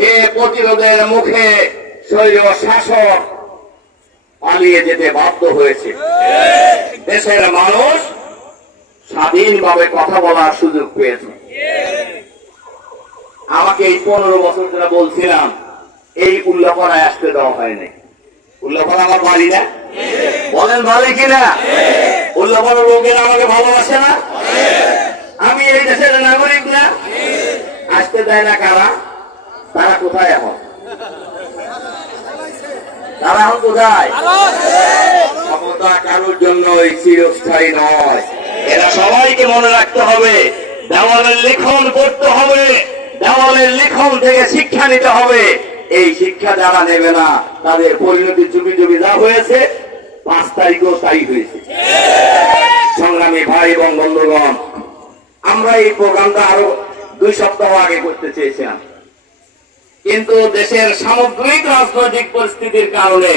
যে প্রতিরোধের মুখে স্বৈর শাসক পালিয়ে যেতে বাধ্য হয়েছে। দেশের মানুষ স্বাধীনভাবে কথা বলার সুযোগ পেয়েছে। আমাকে এই 15 বছর ধরে বলছিলাম এই উল্লাপাড়ায় আসতে দেওয়া হয়নি। উল্লাপাড়া আমার বাড়ি না, বলেন ভালো কিনা? উল্লাপাড়ার লোকেরা আমাকে ভালোবাসে না? আমি এই দেশের নাগরিক না? আসতে দেয় না কারা? তারা কোথায় এখন? তারা এখন কোথায়? ক্ষমতা কারোর জন্যই চিরস্থায়ী নয়। এরা সবাইকে মনে রাখতে হবে, দেওয়ালের লিখন পড়তে হবে, দেওয়ালের লিখন থেকে শিক্ষা নিতে হবে। এই শিক্ষা যারা নেবে না তাদের পরিণতি যুগে যুগে যা হয়েছে 5 তারিখও তাই হয়েছে। সংগ্রামী ভাই এবং বন্ধুগণ, আমরা এই প্রোগ্রামটা আরো 2 সপ্তাহ আগে করতে চেয়েছিলাম, কিন্তু দেশের সামগ্রিক রাজনৈতিক পরিস্থিতির কারণে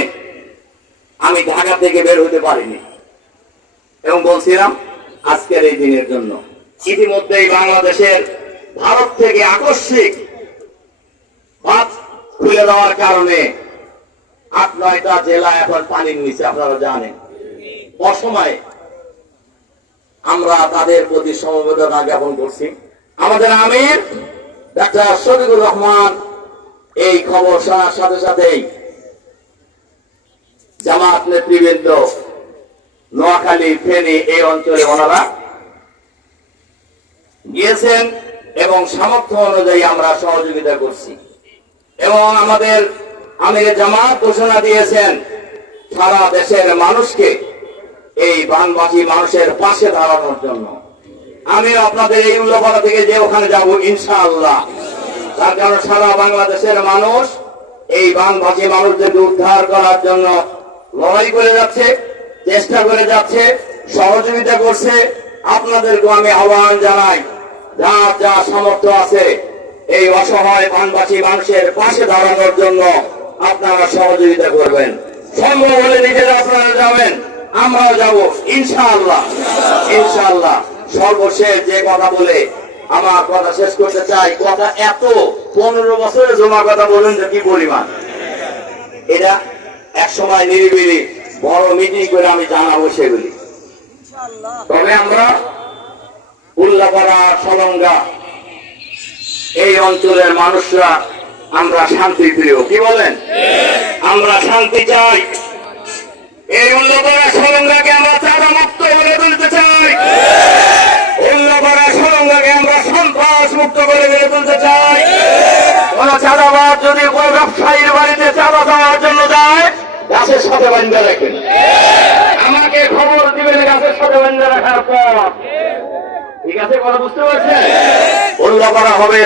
আমি ঢাকা থেকে বের হতে পারিনি এবং বলছিলাম আজকের এই দিনের জন্য। ইতিমধ্যেই বাংলাদেশের ভারত থেকে আকস্মিক বাঁধ খুলে দেওয়ার কারণে 8-9টা জেলা এখন পানির নিচে, আপনারা জানেন। অসময়ে আমরা তাদের প্রতি সমবেদনা জ্ঞাপন করছি। আমাদের আমির ডাক্তার শফিকুর রহমান এই খবর শোনার সাথে সাথেই জামাত নেতৃবৃন্দ নোয়াখালী, ফেনী এই অঞ্চলে ওনারা গিয়েছেন এবং সামর্থ্য অনুযায়ী আমরা সহযোগিতা করছি। এবং আমাদের আমির জামাত ঘোষণা দিয়েছেন সারা দেশের মানুষকে এই বানবাসী মানুষের পাশে দাঁড়ানোর জন্য। আমি আপনাদের এই উল্লাপাড়া থেকে যে ওখানে যাব ইনশাআল্লাহ, তার কারণ সারা বাংলাদেশের মানুষ এই বানবাসী মানুষদেরকে উদ্ধার করার জন্য লড়াই করে যাচ্ছে, চেষ্টা করে যাচ্ছে, সহযোগিতা করছে। আপনাদেরকে আমি আহ্বান জানাই, যার যা সামর্থ্য আছে এই অসহায় বানবাসী মানুষের পাশে দাঁড়ানোর জন্য আপনারা সহযোগিতা করবেন। সম্ভব হলে নিজেরা আপনারা যাবেন, আমরাও যাব ইনশাআল্লাহ। ইনশাআল্লাহ। সর্বশেষ যে কথা বলে আমার কথা শেষ করতে চাই, কথা এত 15 বছরের জমা কথা বলুন যে কি পরিমাণ, এটা এক সময় নিরিবিলি বড় মিটিং করে আমি জানাবো সেগুলি। তবে আমরা উল্লাপাড়া, সলঙ্গা এই অঞ্চলের মানুষরা আমরা শান্তি প্রিয়। কি বলেন? আমরা শান্তি চাই। এই উল্লাপাড়া, সলঙ্গাকে আমরা চাঁদা মুক্ত করে তুলতে চাই। উল্লাপাড়া, সলঙ্গাকে আমরা সন্ত্রাস মুক্ত করে গড়ে তুলতে চাই। কোন চাঁদাবাদ যদি কোন ব্যবসায়ীর বাড়িতে চাঁদা দেওয়ার জন্য যায়, গাছের সাথে বান্ধা রাখেন, আমাকে খবর দিবেন গাছের সাথে বান্ধা রাখার পর। ঠিক আছে, কথা বুঝতে পারছেন? উল্লাপাড়া হবে